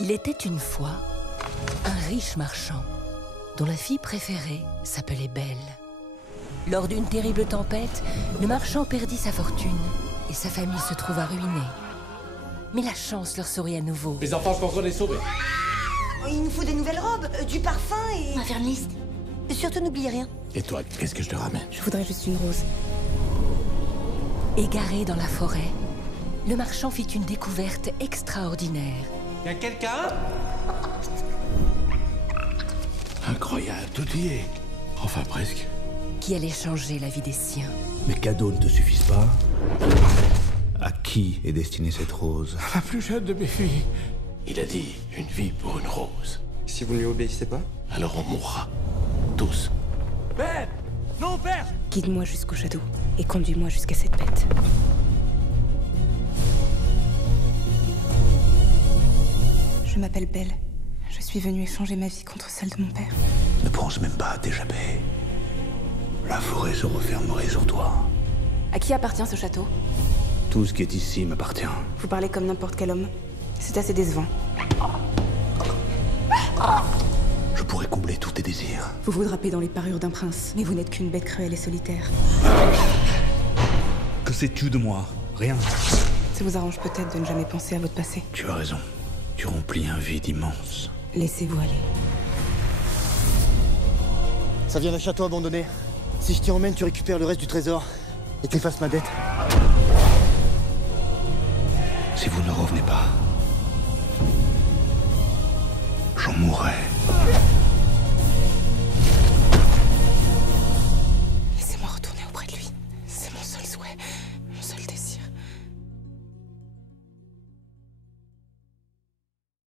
Il était une fois un riche marchand dont la fille préférée s'appelait Belle. Lors d'une terrible tempête, le marchand perdit sa fortune et sa famille se trouva ruinée. Mais la chance leur sourit à nouveau. Les enfants, je pense qu'on est sauvés. Il nous faut des nouvelles robes, du parfum et... On va faire une liste. Surtout n'oubliez rien. Et toi, qu'est-ce que je te ramène? Je voudrais juste une rose. Égaré dans la forêt, le marchand fit une découverte extraordinaire. Y'a quelqu'un? Incroyable, tout y est. Enfin, presque. Qui allait changer la vie des siens. Mes cadeaux ne te suffisent pas? À qui est destinée cette rose? La plus jeune de mes filles. Il a dit une vie pour une rose. Si vous ne lui obéissez pas? Alors on mourra. Tous. Père! Non, père! Guide-moi jusqu'au château et conduis-moi jusqu'à cette bête. Je m'appelle Belle. Je suis venue échanger ma vie contre celle de mon père. Ne pense même pas à t'échapper. La forêt se refermerait sur toi. À qui appartient ce château? Tout ce qui est ici m'appartient. Vous parlez comme n'importe quel homme. C'est assez décevant. Je pourrais combler tous tes désirs. Vous vous drapez dans les parures d'un prince, mais vous n'êtes qu'une bête cruelle et solitaire. Que sais-tu de moi? Rien. Ça vous arrange peut-être de ne jamais penser à votre passé. Tu as raison. Tu remplis un vide immense. Laissez-vous aller. Ça vient d'un château abandonné. Si je t'y emmène, tu récupères le reste du trésor et tu effaces ma dette. Si vous ne revenez pas, j'en mourrai.